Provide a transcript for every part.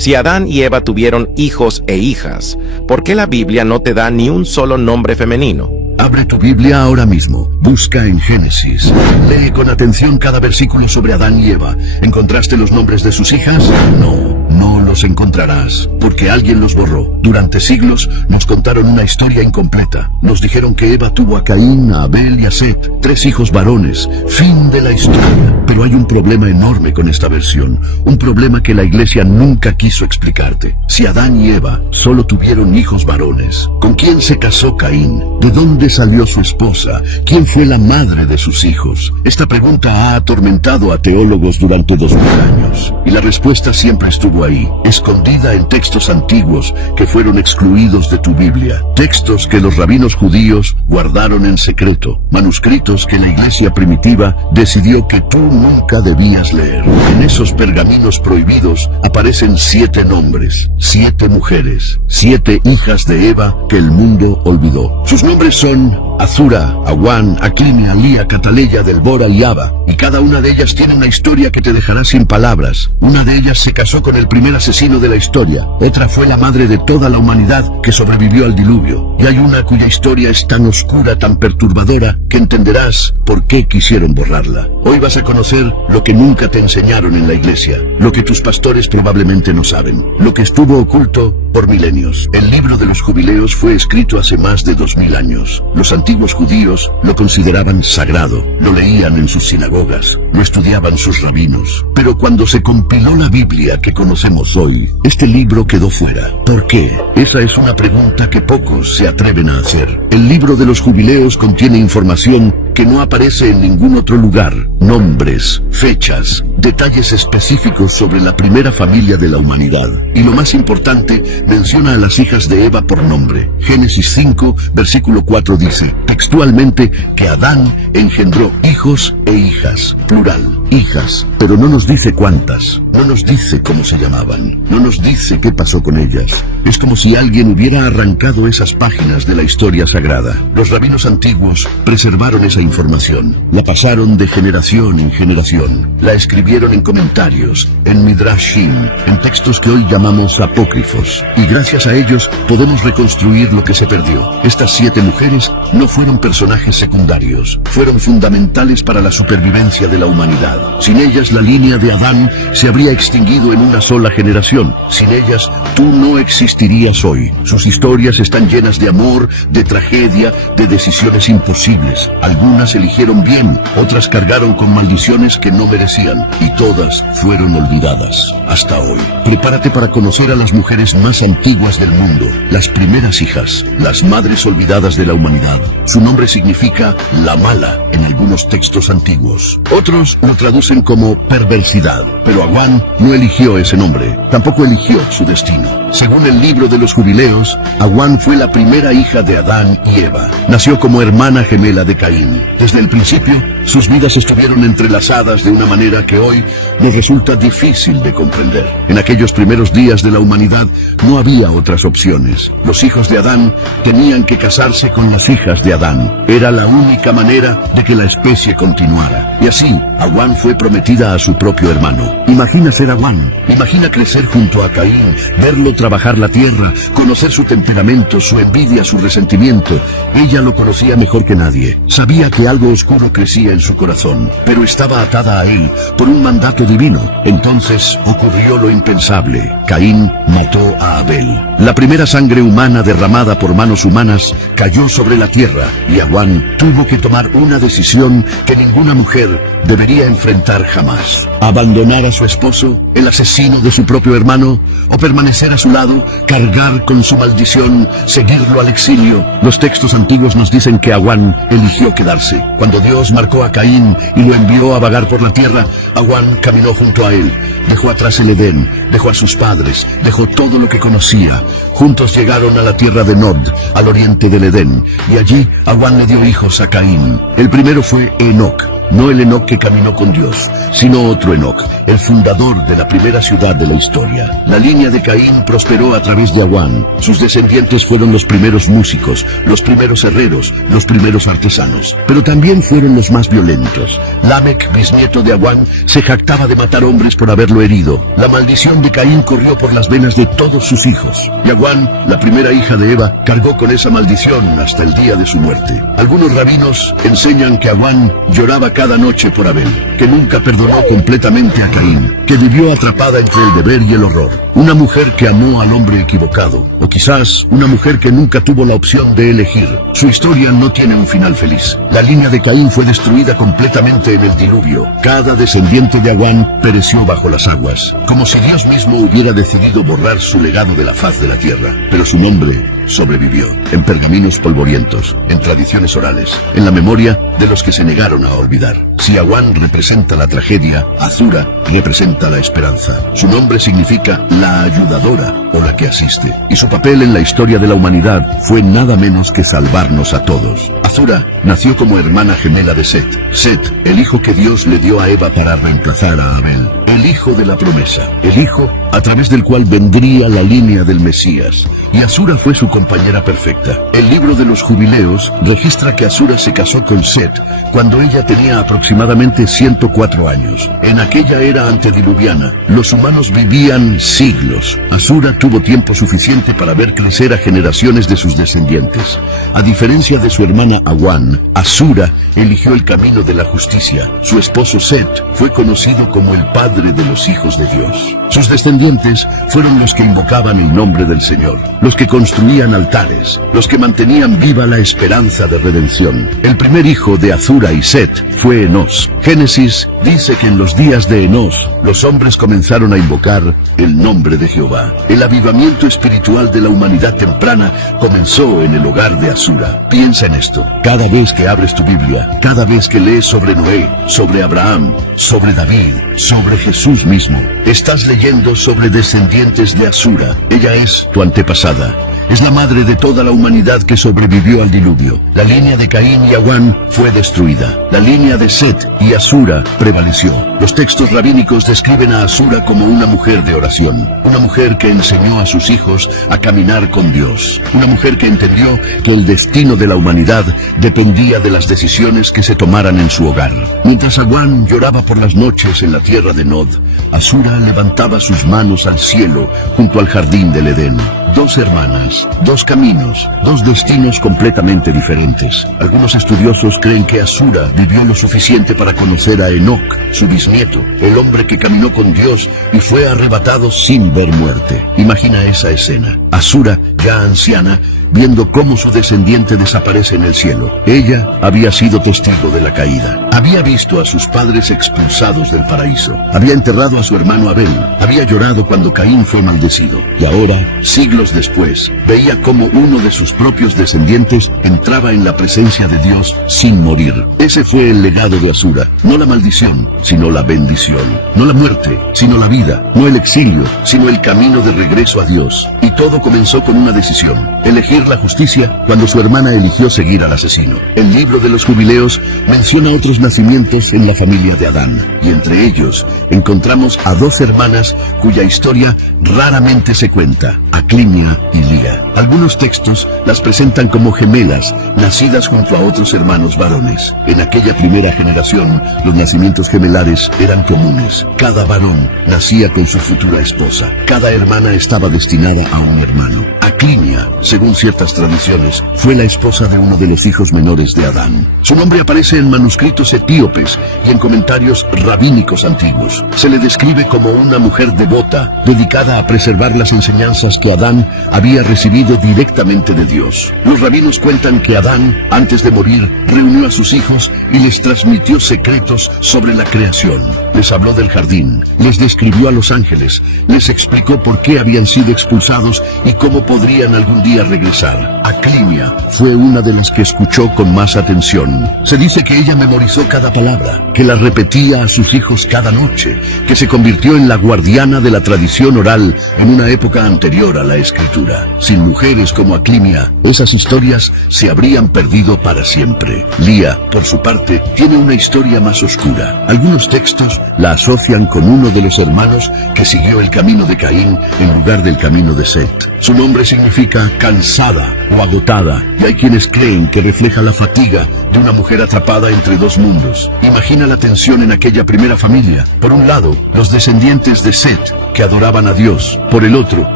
Si Adán y Eva tuvieron hijos e hijas, ¿por qué la Biblia no te da ni un solo nombre femenino? Abre tu Biblia ahora mismo. Busca en Génesis. Lee con atención cada versículo sobre Adán y Eva. ¿Encontraste los nombres de sus hijas? No los encontrarás, porque alguien los borró. Durante siglos nos contaron una historia incompleta. Nos dijeron que Eva tuvo a Caín, a Abel y a Set, 3 hijos varones. Fin de la historia. Pero hay un problema enorme con esta versión. Un problema que la iglesia nunca quiso explicarte. Si Adán y Eva solo tuvieron hijos varones, ¿con quién se casó Caín? ¿De dónde salió su esposa? ¿Quién fue la madre de sus hijos? Esta pregunta ha atormentado a teólogos durante 2000 años. Y la respuesta siempre estuvo ahí, escondida en textos antiguos que fueron excluidos de tu Biblia. Textos que los rabinos judíos guardaron en secreto. Manuscritos que la iglesia primitiva decidió que tú nunca debías leer. En esos pergaminos prohibidos aparecen 7 nombres, 7 mujeres, 7 hijas de Eva que el mundo olvidó. Sus nombres son Azura, Awan, Akline, Alía, Cataleya, Delbora y Aba, y cada una de ellas tiene una historia que te dejará sin palabras. Una de ellas se casó con el primer asesino de la historia, otra fue la madre de toda la humanidad que sobrevivió al diluvio, y hay una cuya historia es tan oscura, tan perturbadora, que entenderás por qué quisieron borrarla. Hoy vas a conocer lo que nunca te enseñaron en la iglesia, lo que tus pastores probablemente no saben, lo que estuvo oculto por milenios. El libro de los jubileos fue escrito hace más de 2000 años. Los antiguos judíos lo consideraban sagrado, lo leían en sus sinagogas, lo estudiaban sus rabinos. Pero cuando se compiló la Biblia que conocemos hoy, este libro quedó fuera. ¿Por qué? Esa es una pregunta que pocos se atreven a hacer. El libro de los jubileos contiene información que no aparece en ningún otro lugar. Nombres, fechas, detalles específicos sobre la primera familia de la humanidad. Y lo más importante, menciona a las hijas de Eva por nombre. Génesis 5, versículo 4 dice, textualmente, que Adán engendró hijos e hijas, plural, hijas, pero no nos dice cuántas, no nos dice cómo se llamaban, no nos dice qué pasó con ellas. Es como si alguien hubiera arrancado esas páginas de la historia sagrada. Los rabinos antiguos preservaron esa información, la pasaron de generación en generación, la escribieron en comentarios, en midrashim, en textos que hoy llamamos apócrifos, y gracias a ellos podemos reconstruir lo que se perdió. Estas 7 mujeres no fueron personajes secundarios, fueron fundamentales para la supervivencia de la humanidad. Sin ellas la línea de Adán se habría extinguido en una sola generación. Sin ellas tú no existirías hoy. Sus historias están llenas de amor, de tragedia, de decisiones imposibles. Algunas eligieron bien, otras cargaron con maldiciones que no merecían, y todas fueron olvidadas hasta hoy. Prepárate para conocer a las mujeres más antiguas del mundo, las primeras hijas, las madres olvidadas de la humanidad. Su nombre significa la mala en algunos textos antiguos. Otros lo traducen como perversidad, pero Awan no eligió ese nombre, tampoco eligió su destino. Según el libro de los jubileos, Awan fue la primera hija de Adán y Eva. Nació como hermana gemela de Caín. Desde el principio, sus vidas estuvieron entrelazadas de una manera que hoy nos resulta difícil de comprender. En aquellos primeros días de la humanidad no había otras opciones. Los hijos de Adán tenían que casarse con las hijas de Adán. Era la única manera de que la especie continuara. Y así, Awan fue prometida a su propio hermano. Imagina ser Awan. Imagina crecer junto a Caín, verlo trabajar la tierra, conocer su temperamento, su envidia, su resentimiento. Ella lo conocía mejor que nadie. Sabía que algo oscuro crecía en su corazón, pero estaba atada a él por un mandato divino. Entonces ocurrió lo impensable. Caín mató a Abel. La primera sangre humana derramada por manos humanas cayó sobre la tierra, y Awan tuvo que tomar una decisión que ninguna mujer debería enfrentar jamás. Abandonar a su esposo, el asesino de su propio hermano, o permanecer a su lado, cargar con su maldición, seguirlo al exilio. Los textos antiguos nos dicen que Awan eligió quedarse. Cuando Dios marcó a Caín y lo envió a vagar por la tierra, Awan caminó junto a él. Dejó atrás el Edén, dejó a sus padres, dejó todo lo que conocía. Juntos llegaron a la tierra de Nod, al oriente del Edén, y allí Awan le dio hijos a Caín. El primero fue Enoc. no el Enoc que caminó con Dios, sino otro Enoc, el fundador de la primera ciudad de la historia. La línea de Caín prosperó a través de Awan. Sus descendientes fueron los primeros músicos, los primeros herreros, los primeros artesanos, pero también fueron los más violentos. Lamec, bisnieto de Awan, se jactaba de matar hombres por haberlo herido. La maldición de Caín corrió por las venas de todos sus hijos, y Awan, la primera hija de Eva, cargó con esa maldición hasta el día de su muerte. Algunos rabinos enseñan que Awan lloraba cada noche por Abel, que nunca perdonó completamente a Caín, que vivió atrapada entre el deber y el horror. Una mujer que amó al hombre equivocado, o quizás una mujer que nunca tuvo la opción de elegir. Su historia no tiene un final feliz. La línea de Caín fue destruida completamente en el diluvio. Cada descendiente de Awan pereció bajo las aguas, como si Dios mismo hubiera decidido borrar su legado de la faz de la tierra. Pero su nombre sobrevivió, en pergaminos polvorientos, en tradiciones orales, en la memoria de los que se negaron a olvidar. Si Awan representa la tragedia, Azura representa la esperanza. Su nombre significa la ayudadora o la que asiste, y su papel en la historia de la humanidad fue nada menos que salvarnos a todos. Azura nació como hermana gemela de Set. Set, el hijo que Dios le dio a Eva para reemplazar a Abel, el hijo de la promesa, el hijo a través del cual vendría la línea del Mesías, y Azura fue su compañera perfecta. El libro de los Jubileos registra que Azura se casó con Set cuando ella tenía aproximadamente 104 años. En aquella era antediluviana, los humanos vivían siglos. Azura tuvo tiempo suficiente para ver crecer a generaciones de sus descendientes. A diferencia de su hermana Awan, Azura eligió el camino de la justicia. Su esposo Set fue conocido como el padre de los hijos de Dios. Sus descendientes fueron los que invocaban el nombre del Señor, los que construían altares, los que mantenían viva la esperanza de redención. El primer hijo de Azura y Set fue Enos. Génesis dice que en los días de Enos, los hombres comenzaron a invocar el nombre de Jehová. El avivamiento espiritual de la humanidad temprana comenzó en el hogar de Azura. Piensa en esto. Cada vez que abres tu Biblia, cada vez que lees sobre Noé, sobre Abraham, sobre David, sobre Jesús mismo, estás leyendo sobre descendientes de Azura. Ella es tu antepasada. Es la madre de toda la humanidad que sobrevivió al diluvio. La línea de Caín y Awan fue destruida. La línea de Set y Azura prevaleció. Los textos rabínicos describen a Azura como una mujer de oración, una mujer que enseñó a sus hijos a caminar con Dios, una mujer que entendió que el destino de la humanidad dependía de las decisiones que se tomaran en su hogar. Mientras Awan lloraba por las noches en la tierra de Nod, Azura levantaba sus manos al cielo junto al jardín del Edén. Dos hermanas, dos caminos, dos destinos completamente diferentes. Algunos estudiosos creen que Azura vivió lo suficiente para conocer a Enoc, su bisnieto, el hombre que caminó con Dios y fue arrebatado sin ver muerte. Imagina esa escena. Azura, ya anciana, viendo cómo su descendiente desaparece en el cielo. Ella había sido testigo de la caída. Había visto a sus padres expulsados del paraíso. Había enterrado a su hermano Abel. Había llorado cuando Caín fue maldecido. Y ahora, siglos después, veía cómo uno de sus propios descendientes entraba en la presencia de Dios sin morir. Ese fue el legado de Azura. No la maldición, sino la bendición. No la muerte, sino la vida. No el exilio, sino el camino de regreso a Dios. Y todo comenzó con una decisión: elegir la justicia cuando su hermana eligió seguir al asesino. El libro de los Jubileos menciona otros nacimientos en la familia de Adán, y entre ellos encontramos a dos hermanas cuya historia raramente se cuenta: Aclinia y Lía. Algunos textos las presentan como gemelas, nacidas junto a otros hermanos varones. En aquella primera generación, los nacimientos gemelares eran comunes. Cada varón nacía con su futura esposa. Cada hermana estaba destinada a un hermano. Aclinia, según ciertas tradiciones, fue la esposa de uno de los hijos menores de Adán. Su nombre aparece en manuscritos etíopes y en comentarios rabínicos antiguos. Se le describe como una mujer devota, dedicada a preservar las enseñanzas que Adán había recibido directamente de Dios. Los rabinos cuentan que Adán, antes de morir, reunió a sus hijos y les transmitió secretos sobre la creación. Les habló del jardín, les describió a los ángeles, les explicó por qué habían sido expulsados y cómo podrían algún día regresar. Aclimia fue una de las que escuchó con más atención. Se dice que ella memorizó cada palabra, que la repetía a sus hijos cada noche, que se convirtió en la guardiana de la tradición oral en una época anterior a la escritura. Sin mujeres como Aclimia, esas historias se habrían perdido para siempre. Lía, por su parte, tiene una historia más oscura. Algunos textos la asocian con uno de los hermanos que siguió el camino de Caín en lugar del camino de Set. Su nombre significa cansada o agotada, y hay quienes creen que refleja la fatiga de una mujer atrapada entre dos mundos. Imagina la tensión en aquella primera familia. Por un lado, los descendientes de Set, que adoraban a Dios. Por el otro,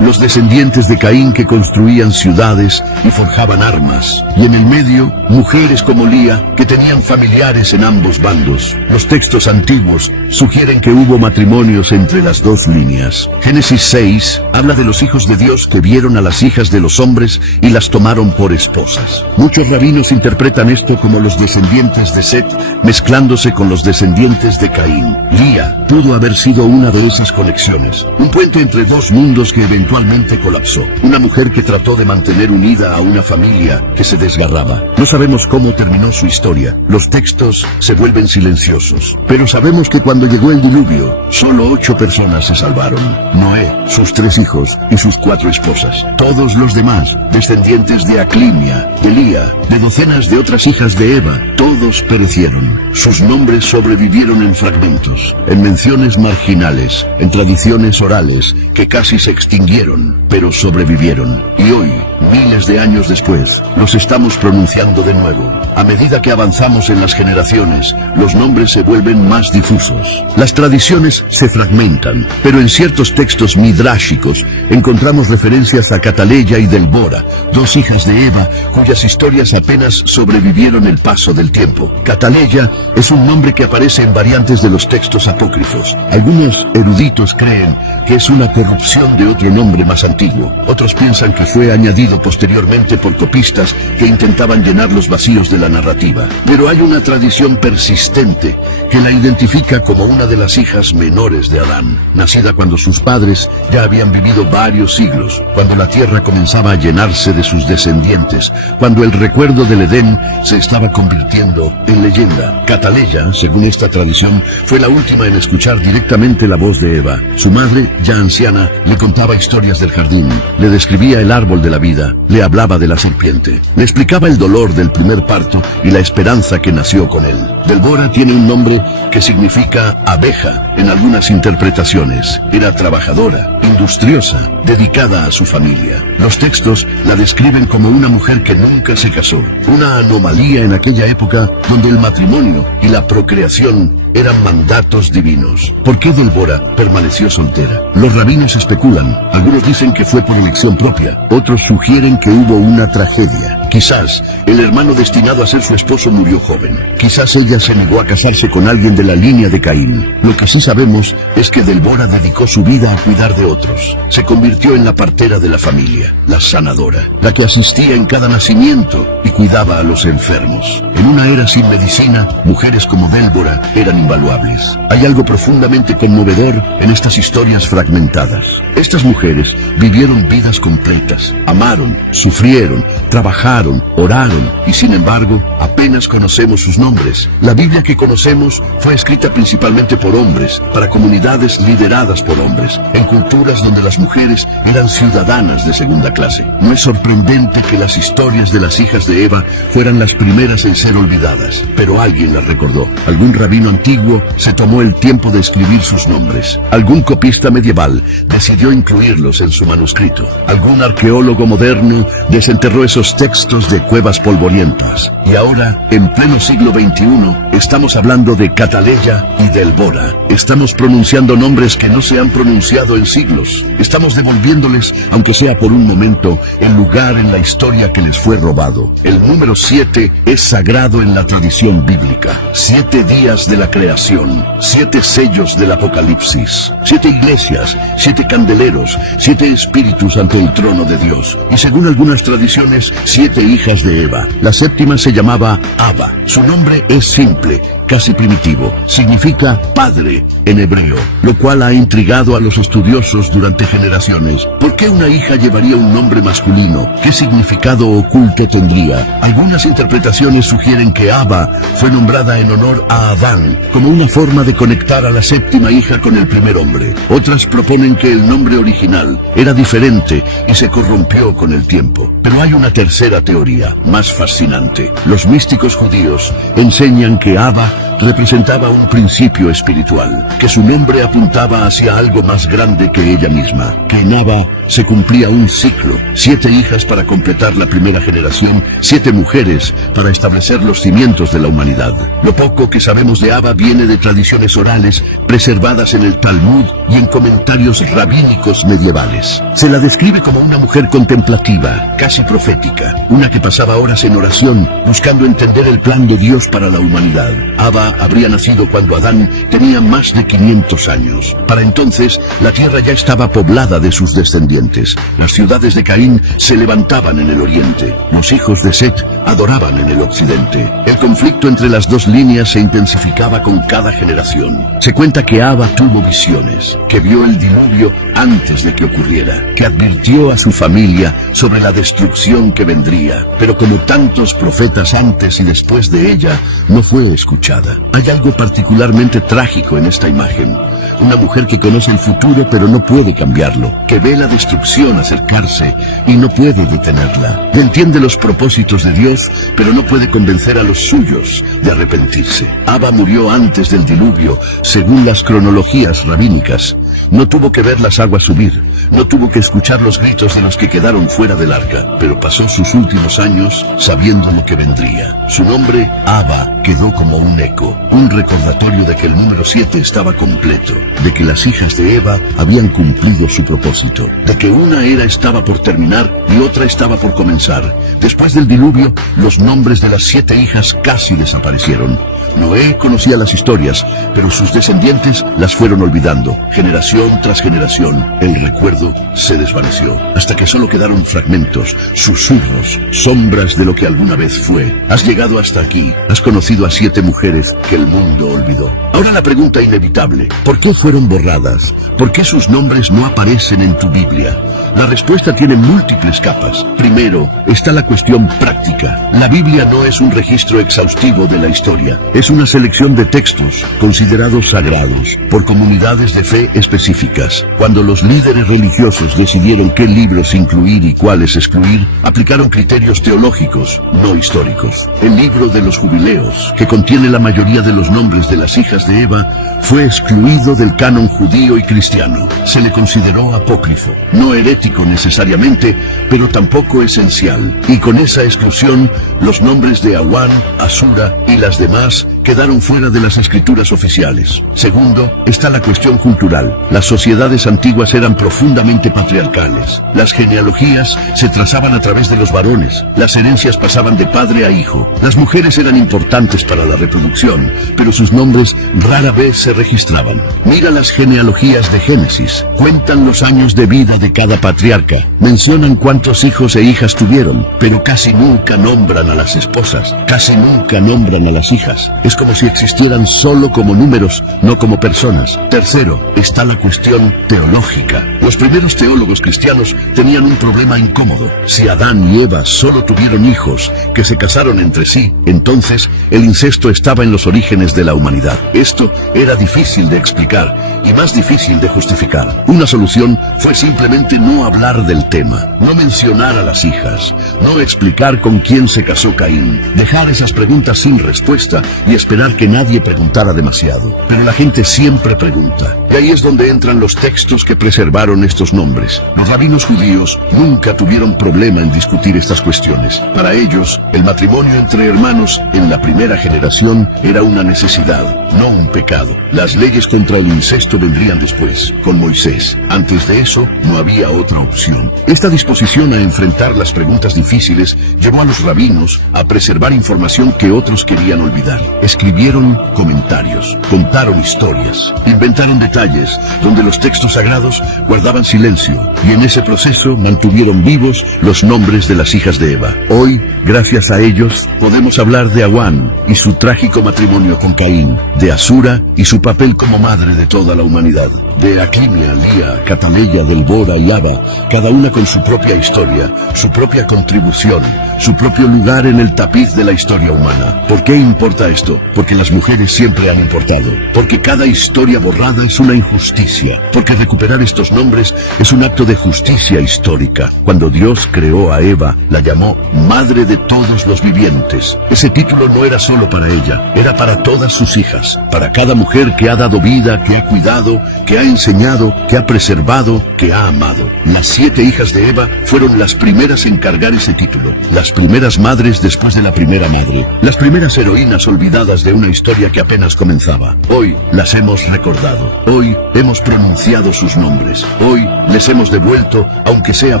los descendientes de Caín, que construían ciudades y forjaban armas. Y en el medio, mujeres como Lía, que tenían familiares en ambos bandos. Los textos antiguos sugieren que hubo matrimonios entre las dos líneas. Génesis 6 habla de los hijos de Dios que vieron a las hijas de los hombres y las tomaron por esposas. Muchos rabinos interpretan esto como los descendientes de Set mezclándose con los descendientes de Caín. Lía pudo haber sido una de esas conexiones, un puente entre dos mundos que eventualmente colapsó. Una mujer que trató de mantener unida a una familia que se desgarraba. No sabemos cómo terminó su historia. Los textos se vuelven silenciosos. Pero sabemos que cuando llegó el diluvio, solo 8 personas se salvaron. Noé, sus 3 hijos y sus 4 esposas. Todos los demás, descendientes de Aclimia, de Lía, de docenas de otras hijas de Eva, todos perecieron. Sus nombres sobrevivieron en fragmentos, en menciones marginales, en tradiciones orales que casi se extinguieron, pero sobrevivieron. Y hoy, miles de años después, los estamos pronunciando de nuevo. A medida que avanzamos en las generaciones, los nombres se vuelven más difusos. Las tradiciones se fragmentan, pero en ciertos textos midráshicos encontramos referencias a Cataleya y Delbora, 2 hijas de Eva cuyas historias apenas sobrevivieron el paso del tiempo. Cataleya es un nombre que aparece en variantes de los textos apócrifos. Algunos eruditos creen que es una corrupción de otro nombre más antiguo. Otros piensan que fue añadido posteriormente por copistas que intentaban llenar los vacíos de la narrativa. Pero hay una tradición persistente que la identifica como una de las hijas menores de Adán, nacida cuando sus padres ya habían vivido varios siglos, cuando la tierra comenzaba a llenarse de sus descendientes, cuando el recuerdo del Edén se estaba convirtiendo en leyenda. Cataleya, según esta tradición, fue la última en escuchar directamente la voz de Eva. Su madre, ya anciana, le contaba historias del jardín, le describía el árbol de la vida, le hablaba de la serpiente, le explicaba el dolor del primer parto y la esperanza que nació con él. Delbora tiene un nombre que significa abeja en algunas interpretaciones. Era trabajadora, industriosa, dedicada a su familia. Los textos la describen como una mujer que nunca se casó, una anomalía en aquella época donde el matrimonio y la procreación eran mandatos divinos. ¿Por qué Delbora permaneció soltera? Los rabinos especulan. Algunos dicen que fue por elección propia. Otros sugieren que hubo una tragedia. Quizás el hermano destinado a ser su esposo murió joven. Quizás ella se negó a casarse con alguien de la línea de Caín. Lo que sí sabemos es que Delbora dedicó su vida a cuidar de otros. Se convirtió en la partera de la familia, la sanadora, la que asistía en cada nacimiento y cuidaba a los enfermos. En una era sin medicina, mujeres como Delbora eran invaluables. Hay algo profundamente conmovedor en estas historias fragmentadas. Estas mujeres vivieron vidas completas, amaron, sufrieron, trabajaron, oraron y sin embargo apenas conocemos sus nombres. La Biblia que conocemos fue escrita principalmente por hombres, para comunidades lideradas por hombres, en culturas donde las mujeres eran ciudadanas de segunda clase. No es sorprendente que las historias de las hijas de Eva fueran las primeras en ser olvidadas, pero alguien las recordó. Algún rabino antiguo se tomó el tiempo de escribir sus nombres. Algún copista medieval decidió incluirlos en su manuscrito. Algún arqueólogo moderno desenterró esos textos de cuevas polvorientas. Y ahora, en pleno siglo XXI, estamos hablando de Cataleya y Delbora. Estamos pronunciando nombres que no se han pronunciado en siglos. Estamos devolviéndoles, aunque sea por un momento, el lugar en la historia que les fue robado. El número 7 es sagrado en la tradición bíblica. 7 días de la creación, 7 sellos del Apocalipsis, 7 iglesias, 7 candeleros, 7 espíritus ante el trono de Dios. Y según algunas tradiciones, 7 hijas de Eva. La séptima se llamaba Abba. Su nombre es simple, casi primitivo. Significa padre en hebreo, lo cual ha intrigado a los estudiosos durante generaciones. ¿Por qué una hija llevaría un nombre masculino? ¿Qué significado oculto tendría? Algunas interpretaciones sugieren que Ava fue nombrada en honor a Adán, como una forma de conectar a la séptima hija con el primer hombre. Otras proponen que el nombre original era diferente y se corrompió con el tiempo. Pero hay una tercera teoría, más fascinante. Los místicos judíos enseñan que Ava representaba un principio espiritual, que su nombre apuntaba hacia algo más grande que ella misma, que en Ava se cumplía un ciclo, 7 hijas para completar la primera generación, 7 mujeres para establecer los cimientos de la humanidad. Lo poco que sabemos de Ava viene de tradiciones orales preservadas en el Talmud y en comentarios rabínicos medievales. Se la describe como una mujer contemplativa, casi profética, una que pasaba horas en oración buscando entender el plan de Dios para la humanidad. Ava habría nacido cuando Adán tenía más de 500 años. Para entonces, la tierra ya estaba poblada de sus descendientes. Las ciudades de Caín se levantaban en el oriente. Los hijos de Set adoraban en el occidente. El conflicto entre las dos líneas se intensificaba con cada generación. Se cuenta que Ava tuvo visiones, que vio el diluvio antes de que ocurriera, que advirtió a su familia sobre la destrucción que vendría. Pero como tantos profetas antes y después de ella, no fue escuchada. Hay algo particularmente trágico en esta imagen. Una mujer que conoce el futuro pero no puede cambiarlo, que ve la destrucción acercarse y no puede detenerla. Entiende los propósitos de Dios, pero no puede convencer a los suyos de arrepentirse. Ava murió antes del diluvio, según las cronologías rabínicas. No tuvo que ver las aguas subir, no tuvo que escuchar los gritos de los que quedaron fuera del arca, pero pasó sus últimos años sabiendo lo que vendría. Su nombre, Ava, quedó como un eco, un recordatorio de que el número 7 estaba completo, de que las hijas de Eva habían cumplido su propósito, de que una era estaba por terminar y otra estaba por comenzar. Después del diluvio, los nombres de las 7 hijas casi desaparecieron. Noé conocía las historias, pero sus descendientes las fueron olvidando, generación tras generación. El recuerdo se desvaneció, hasta que solo quedaron fragmentos, susurros, sombras de lo que alguna vez fue. Has llegado hasta aquí, has conocido a 7 mujeres que el mundo olvidó. Ahora la pregunta inevitable, ¿por qué fueron borradas? ¿Por qué sus nombres no aparecen en tu Biblia? La respuesta tiene múltiples capas. Primero, está la cuestión práctica. La Biblia no es un registro exhaustivo de la historia. Es una selección de textos considerados sagrados por comunidades de fe específicas. Cuando los líderes religiosos decidieron qué libros incluir y cuáles excluir, aplicaron criterios teológicos, no históricos. El libro de los jubileos, que contiene la mayoría de los nombres de las hijas de Eva, fue excluido del canon judío y cristiano. Se le consideró apócrifo, no herético necesariamente, pero tampoco esencial. Y con esa exclusión, los nombres de Awan, Asura y las demás quedaron fuera de las escrituras oficiales. Segundo, está la cuestión cultural. Las sociedades antiguas eran profundamente patriarcales. Las genealogías se trazaban a través de los varones. Las herencias pasaban de padre a hijo. Las mujeres eran importantes para la reproducción, pero sus nombres rara vez se registraban. Mira las genealogías de Génesis. Cuentan los años de vida de cada patriarca. Mencionan cuántos hijos e hijas tuvieron, pero casi nunca nombran a las esposas. Casi nunca nombran a las hijas. Es como si existieran solo como números, no como personas. Tercero, está la cuestión teológica. Los primeros teólogos cristianos tenían un problema incómodo. Si Adán y Eva solo tuvieron hijos que se casaron entre sí, entonces el incesto estaba en los orígenes de la humanidad. Esto era difícil de explicar y más difícil de justificar. Una solución fue simplemente no hablar del tema, no mencionar a las hijas, no explicar con quién se casó Caín, dejar esas preguntas sin respuesta y esperar que nadie preguntara demasiado. Pero la gente siempre pregunta, y ahí es donde entran los textos que preservaron estos nombres. Los rabinos judíos nunca tuvieron problema en discutir estas cuestiones. Para ellos, el matrimonio entre hermanos en la primera generación era una necesidad, no un pecado. Las leyes contra el incesto vendrían después, con Moisés. Antes de eso, no había otra opción. Esta disposición a enfrentar las preguntas difíciles llevó a los rabinos a preservar información que otros querían olvidar. Escribieron comentarios, contaron historias, inventaron detalles detalles, donde los textos sagrados guardaban silencio, y en ese proceso mantuvieron vivos los nombres de las hijas de Eva. Hoy, gracias a ellos, podemos hablar de Awan y su trágico matrimonio con Caín, de Asura y su papel como madre de toda la humanidad, de Aclimia, Lía, Cataleya, Delbora y Aba, cada una con su propia historia, su propia contribución, su propio lugar en el tapiz de la historia humana. ¿Por qué importa esto? Porque las mujeres siempre han importado. Porque cada historia borrada es una injusticia. Porque recuperar estos nombres es un acto de justicia histórica. Cuando Dios creó a Eva, la llamó Madre de todos los vivientes. Ese título no era solo para ella, era para todas sus hijas, para cada mujer que ha dado vida, que ha cuidado, que ha enseñado, que ha preservado, que ha amado. Las 7 hijas de Eva fueron las primeras en cargar ese título, las primeras madres después de la primera madre, las primeras heroínas olvidadas de una historia que apenas comenzaba. Hoy las hemos recordado, hoy hemos pronunciado sus nombres, hoy les hemos devuelto, aunque sea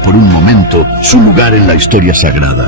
por un momento, su lugar en la historia sagrada.